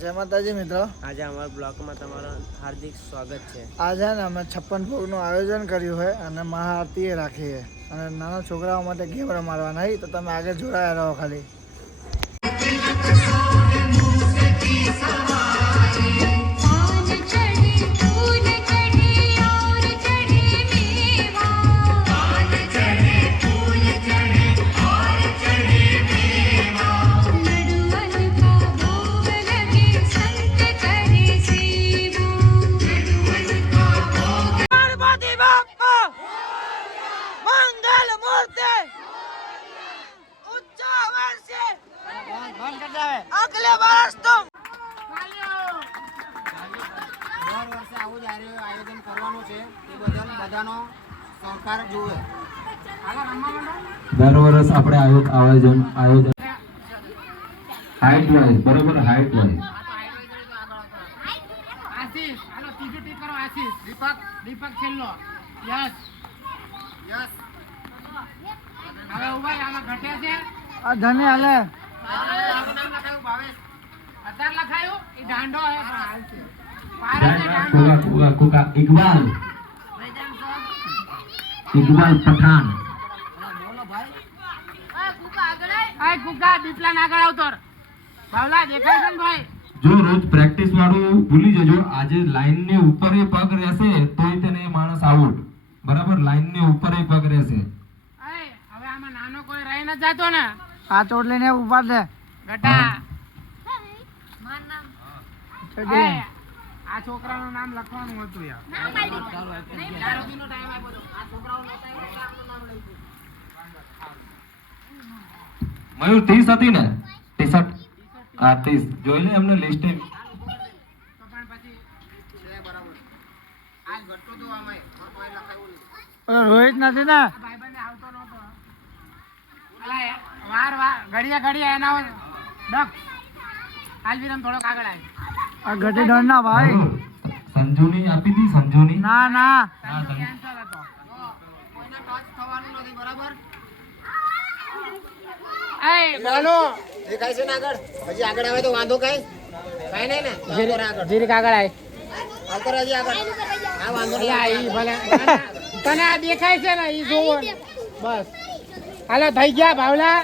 જય માતાજી મિત્રો, આજે અમારા બ્લોગમાં તમારું હાર્દિક સ્વાગત છે. આજે ને અમે 56 ભોગનું આયોજન કર્યું છે અને મહાઆરતી રાખી છે અને નાના છોકરાઓ માટે ગેમ રમાડવાના હોય તો તમે આગળ જોડાયા રહો ખાલી. अगले वर्ष तुम આયોજન કરવાનું છે તે બદલ બધાનો સહકાર જોઈએ. દર વર્ષ આપણે આયોજન હાઈટ વાઇઝ બરોબર હાઈટ વાઇઝ આશીષ હાલો ત્રીજું ટીક કરો. આશીષ દીપક છેલ્લો. યસ હવે ઉભા આમાં ઘટે છે. આ ધને હાલે તારું નામ લખાયું ભાવેશ. અત્યારે લખાયું એ દાંડો હે પણ હાલ છે. ઇકબાલ પઠાણ. બોલો ભાઈ. કુકા દીપલા ના આગળ આવતો બાવલા દેખાય છે ને ભાઈ. જો રોજ પ્રેક્ટિસ વાળું ભૂલી જજો. આજે લાઈન ની ઉપર એ પગ રહેશે તોય તેને માણસ આઉટ. બરાબર, લાઈન ની ઉપર એ પગ રહેશે. હવે આમાં નાનો કોઈ રહી ન જાતો ને. આ ચોટ લઈને ઉભા દે ગટા ચડી. આ છોકરાનું નામ લખવાનું હતું યાર. ચારોદીનો ટાઈમ આપ્યો તો આ છોકરાઓ નહોતા એટલે આપણું નામ લખ્યું. મયુર 30 હતી ને ટી-શર્ટ. આ 30 જોઈ લે એમને લિસ્ટ. તો પણ પછી છે બરાબર. આ ઘટતો તો આમાં કોઈ લખાયું નહીં. રોહિત નથી ને આ ભાઈબંધ આવતો નહોતો. અલા વાર ઘડિયા એના ડક આલવીરમ થોડોક આગળ આવી. આ ઘટી ડર ના ભાઈ. સંજુની આપી દી. સંજુની ના ના કેન્સલ હતો. કોઈને ટચ થવાનું નથી બરાબર. એ બોલો દેખાય છે ને આગળ. હજી આગળ આવે તો વાંધો કઈ નહીં ને. જીરીક આગળ આય. આવતો રહેજે આગળ. હા વાંધો નહીં. ઈ ભલે તને આ દેખાય છે ને ઈ જોવો બસ. હાલો થઈ ગયા ભાવલા.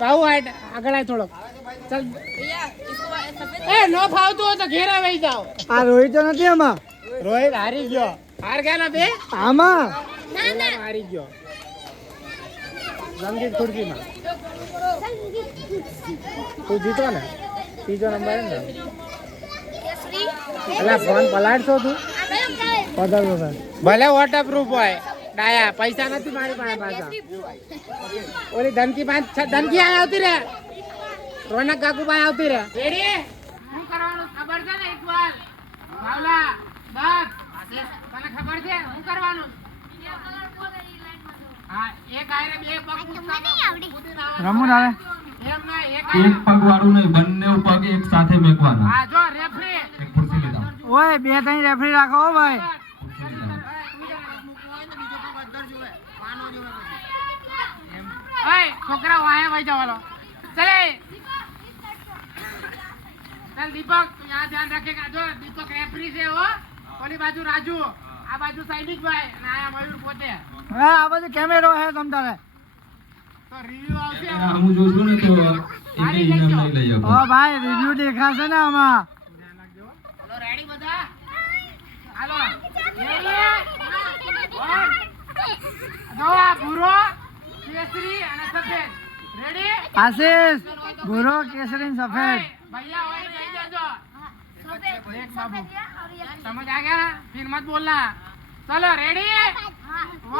ભાવ આગળ આય થોડોક. ચાલ એ નો ફાવતું હોય તો ઘેરે વહી જાઓ. આ રોહિત તો નથી આમાં. રોહિત હારી ગયો. હાર ગયા ને બે આમાં હારી ગયો. સંગીત ખુરશીમાં તું જીતો ને. ત્રીજો નંબર ને. એટલે ફોન પલાડશો તું. ભલે વોટરપ્રૂફ હોય ડાયા. પૈસા નથી મારી પાસે પાછા. ઓલી ધનકી ધનકી આ આવતી રે. રોનક કાકુ પાસે આવતી રે. રેડી શું કરવાનું ખબર છે ને એકવાર ભાવલા બસ તને ખબર છે શું કરવાનું. હા એક આયરે બે પગ રમવું આવે. એમ ના એક એક પગ વાળું નહીં, બંને પગ એક સાથે મેકવાના. હા જો રેફરી એક ખુરશી લીધા. ઓય 2-3 રેફરી રાખો હો ભાઈ. છોકરા વાયા વહી જવાલો. ચલે चल दीपक तू यहाँ ध्यान रखेगा. जो दीपक रेफरी से हो. ओली बाजू राजू आ बाजू सैनिक भाई અને આયા મયુર પોતે. હા આ બધું કેમેરો હે તમ તારે. તો રિવ્યુ આવશે. હું જોઉં ને તો એને ઇનામ નહીં લઈ આપો. ઓ ભાઈ રિવ્યુ દેખાશે ને આમાં. ધ્યાન રાખજો. હાલો રેડી બધા. હાલો રેડી. જો આ ભૂરો કેસરી અને સફેદ રેડી. આશીષ ભૂરો કેસરી ને સફેદ. भैया वही नहीं जाओ. देख बाबू समझ आ गया. फिर मत बोलना. चलो रेडी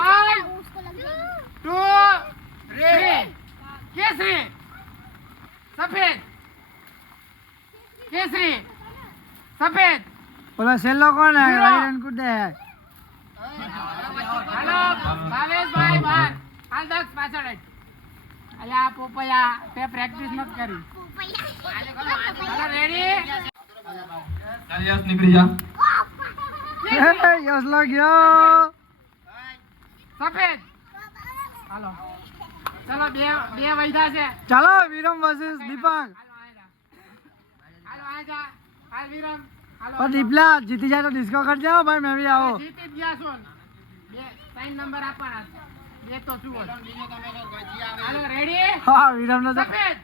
1 2 3. केसरी सफेद केसरी सफेद. બોલો સેલો કોણ હે? રાયરન કુડે હે. हेलो भावेश भाई बाहर. हाल 10 પાછળ. અલ્યા પોપયા તે પ્રેક્ટિસ મત કરી. હાલો રેડી. ચાલ યસ નીકળી જા. યસ લાગ્યો. સફેદ. હાલો ચલો બે વૈધા છે. ચાલો વિરમ વર્સિસ દીપક. હાલો આજા હાલ વિરમ હાલો और दीपला जीती जाए तो डिस्को कर जाओ भाई मैं भी आओ જીતી જ ગયા છો ને. બે 3 નંબર આપવાના છે. બે તો શું હોય? હાલો રેડી हाँ विरम ने तो સફેદ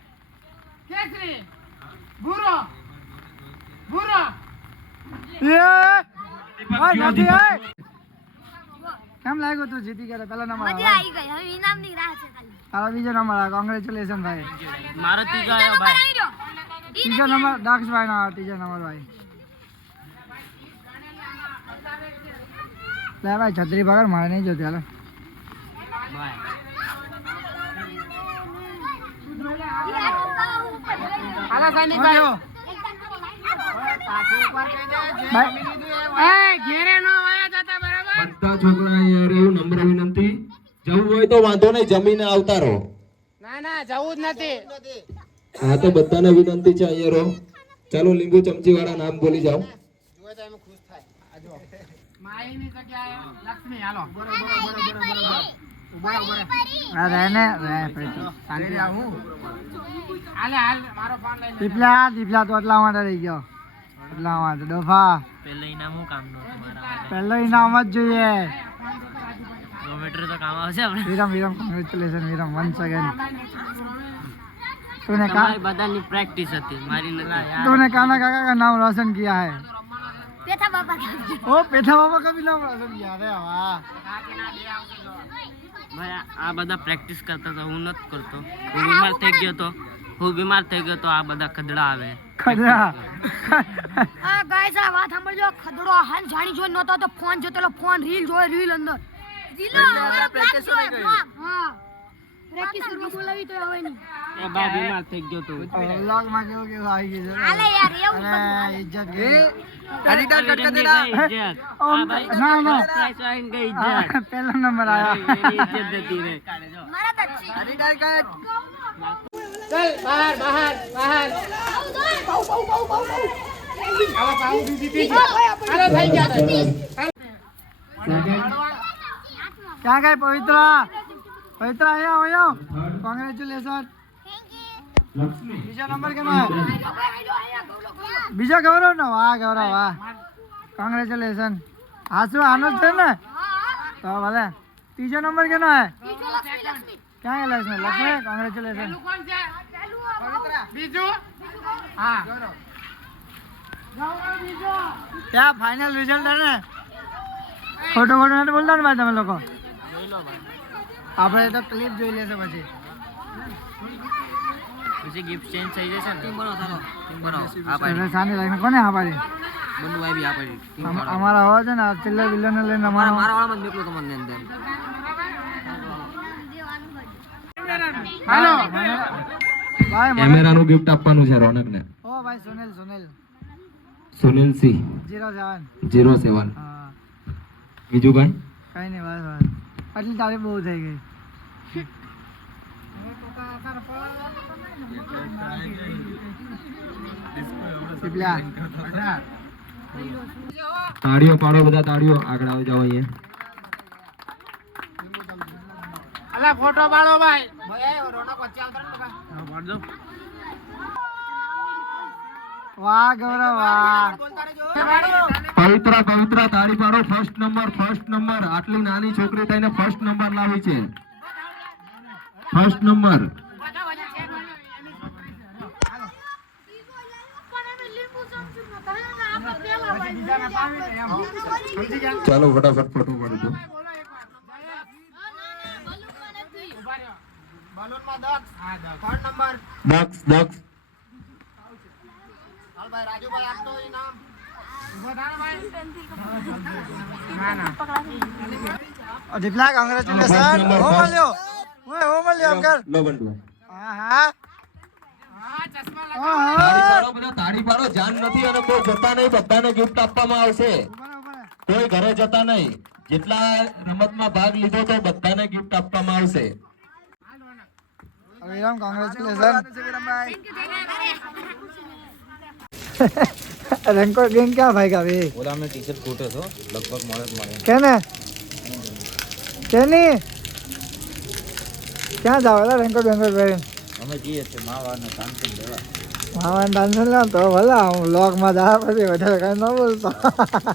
કેસરી ભૂરો ભૂરો ये भाई નથી આય કેમ લાગ્યો તું જીતી ગયા પહેલા નંબર મજા આવી ગઈ હવે ઇનામની રાહ છે ખાલી તારા બીજો નંબર આ કોંગ્રેચ્યુલેશન ભાઈ મારો ત્રીજો આવ્યો ભાઈ ત્રીજો નંબર દક્ષ ભાઈ નો ત્રીજો નંબર ભાઈ લે ભાઈ છત્રી પકડ મારે નહીં જોતી હાલો હાલો સૈનિકભાઈ એ ઘેરે નો વાયા જતા બરાબર બધા છોકરા અહીંયા રહેવું નમ્ર વિનંતી જવું હોય તો વાંધો નહીં જમીને આવતા રહો ના ના જવું જ નથી હા તો બધાને વિનંતી છે અહીંયા રહો ચાલો લીંબુ ચમચી વાળા નામ બોલી જાઓ માહીની જગ્યાએ લક્ષ્મી હાલો આ રહેને રહે પછી શાંતિ આવું હાલે હાલ મારો ફોન લઈને દીપલા તો એટલા માટે રહી ગયો એટલા માટે ડોફા પહેલા ઇનામ હું કામનો તમારા પહેલો ઇનામ જ જોઈએ કિલોમીટર તો કામ આવશે આપણે વિરમ કોંગ્રેચ્યુલેશન વિરમ વન્સ અગેન तूने कहा બધાની પ્રેક્ટિસ હતી મારી નથી तूने काना काका का नाम रोशन किया है પેથા બાપા ओ पेठा बाबा का भी नाम रोशन किया अरे वाह ભાઈ આ બધા પ્રેક્ટિસ કરતા હતા હું નથી કરતો હું બીમાર થઈ ગયો તો આ બધા ખદડા આવે खजरा આ ગાઈસ આ વાત સાંભળજો ખદડો હાલ જાણી જોઈ નતો તો ફોન જોતેલો ફોન રીલ જોય રીલ અંદર રીલો અમારો પ્રેક્ટિસ જોય હા પ્રેક્ટિસ કરવા બોલાવી તો હવે નહીં એ બા બીમાર થઈ ગયો તો व्लॉग में केव केव आई गई હાલે યાર એવું अरे इज्जत गई એડિટર કટ કરી દેના ઇજ્જત ओ ना ना પ્રાઇસ આઈન ગઈ ઇજ્જત पहला नंबर आया એની ઇજ્જત દેતી રે મારા દચ્છી एडिटर का ચલ બહાર બહાર બહાર હાલો પાઉ જીતી હાલો થઈ ગયા क्या गए पवित्रा पवित्रा आया कांग्रेचुलेशन बीजा नंबर के है बीजा गौरव ना वाह कांग्रेचुलेशन आसू आनो थे ना तो भले तीजा नंबर के है બીજો લક્ષ્મી લક્ષ્મી क्या है लक्ष्मी लक्ष्मी कांग्रेचुलेशन પેલું કોણ છે બીજું હા ગૌરવ બીજો क्या फाइनल रिजल्ट है ना फोटो नहीं बोलता भाई તમે લોકો આપણે તો ક્લિપ જોઈ લેશે પછી પછી ગિફ્ટ ચેન્જ થઈ જશે ને ટીમ બનાવો ચાલો ટીમ બનાવો આ એટલે સાની લાઈને કોને હા પાડી બંને ભાઈ બી આ પડી અમારા અવાજ છે ને ચિલ્લા બિલ્લાને લઈને અમારા વાળામાં જ નીકળું તમને અંદર હાલો ભાઈ મને કેમેરાનું ગિફ્ટ આપવાનું છે રોનકને ઓ ભાઈ સુનિલ સુનિલ સી 07 07 હા બીજું ભાઈ કઈ નહીં બસ આટલી તારીફ બહુ થઈ ગઈ ચીપલા તાળીઓ પાડો બધા તાળીઓ આગળ આવી જાઓ અહીંયા અલા ફોટો પાડો ભાઈ વાહ ગૌરવ વાહ પવિત્ર તાળી પાડો ફર્સ્ટ નંબર આટલી નાની છોકરી થઈને ફર્સ્ટ નંબર લાવી છે ફર્સ્ટ નંબર ચાલો ફટાફટ ફોટો પાડી દો બલૂનમાં દક્ષ હા દક્ષ નંબર દક્ષ ભાઈ રાજુભાઈ આપતો ઇનામ ઉભો થાને ભાઈ ના ના દીપલા કોંગ્રેચ્યુલેશન હો મળ્યો અંકલ લો બંટુ હા હા ચશ્મા લગાવો તાળી પાડો બધા તાળી પાડો જાન નથી અને કોઈ જતા નહીં બધાને ગિફ્ટ આપવામાં આવશે કોઈ ઘરે જતા નહીં જેટલા રમતમાં ભાગ લીધો તો બધાને ગિફ્ટ આપવામાં આવશે વિરમ કોંગ્રેચ્યુલેશન રેન્કોટ ગેંગ क्या भाई का भी ओला में टी शर्ट खोटे तो लगभग મળે કેને કેની ક્યાં જાવ રેન્કોટ બેંકોટ પહેરીને અમે જઈએ છે માવાને કાનપુર લેવા મામા ટેન્શન લે તો ભલે હું વ્લોગમાં જા પછી વધારે કઈ ન બોલતો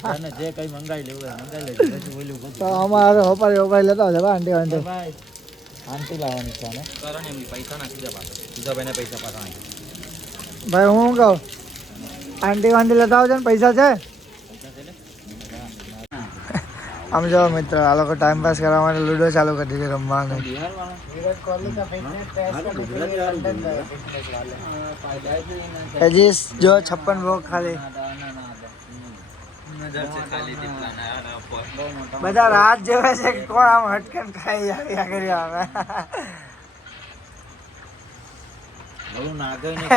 અને જે કઈ મંગાઈ લેવું હોય મંગાઈ લેજો પછી બોલ્યું બધું તો અમારે હોપારી લેતા આવશે આંટી આંટી ભાઈ આંટી લાવવાની છે ને કારણ એમની પૈસા નાખી દે પાછો બીજા ભાઈને પૈસા પાછા નાખી ભાઈ હું કહું આંટી વાંટી લેતા આવજો ને પૈસા છે આમ જો મિત્ર આ લોકો ટાઈમ પાસ કરવા માટે લૂડો ચાલુ કરી દીધી રમવાનું જો 56 ભોગ ખાલી બધા રાત જોવે છે કે કોણ આમ હટકન ખાઈ આવ્યા કર્યા અમે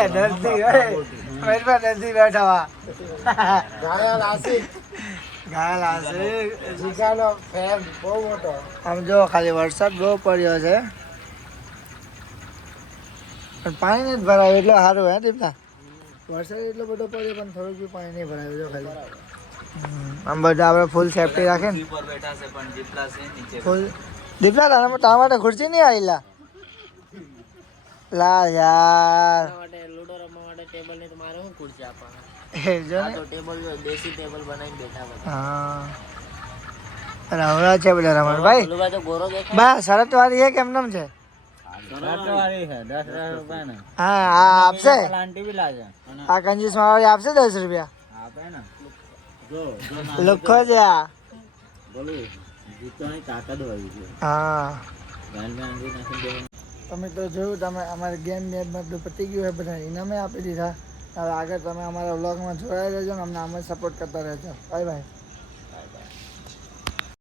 ડરથી ડરથી બેઠા વા ઘાયલ આશિક જીગાનો ફેન બહુ મોટો આમ જો ખાલી વરસાદ બહુ પડ્યો છે પણ પાણી નથી ભરાયું એટલે સારું હે દીપના વરસાદ એટલો બધો પડ્યો પણ થોડુંક બી પાણી નહીં ભરાયું જો ખાલી આમ બધા આપણે ફૂલ સેફટી રાખે ને ફૂલ દીપના તારા માટે ખુરશી નહીં આવેલા લા યાર લૂડો રમવા માટે ટેબલ ને તમારે શું ખુરશી આપવાના એ જો ને ટેબલ દેશી ટેબલ બનાવીને બેઠા હા રમવા છે બધા રમણ ભાઈ તો ગોરો દેખાય બા શરત વાળી છે કેમ નામ છે વાળી છે 10 રૂપિયા ને હા આ આપશે આંટી બી લાગે આ કંજૂસ વાળી આપશે 10 રૂપિયા આપે ને જો લુખો છે આ બોલું જીતવાની તાકાત હોય છે હા ગાંડ આંટી નાખી દે તમે તો જોયું તમે અમારી ગેમ બધું પતી ગયું હોય બધા ઇનામે આપી દીધા હવે આગળ તમે અમારા વ્લોગમાં જોડાઈ રહેજો ને અમને આમ જ સપોર્ટ કરતા રહેજો બાય બાય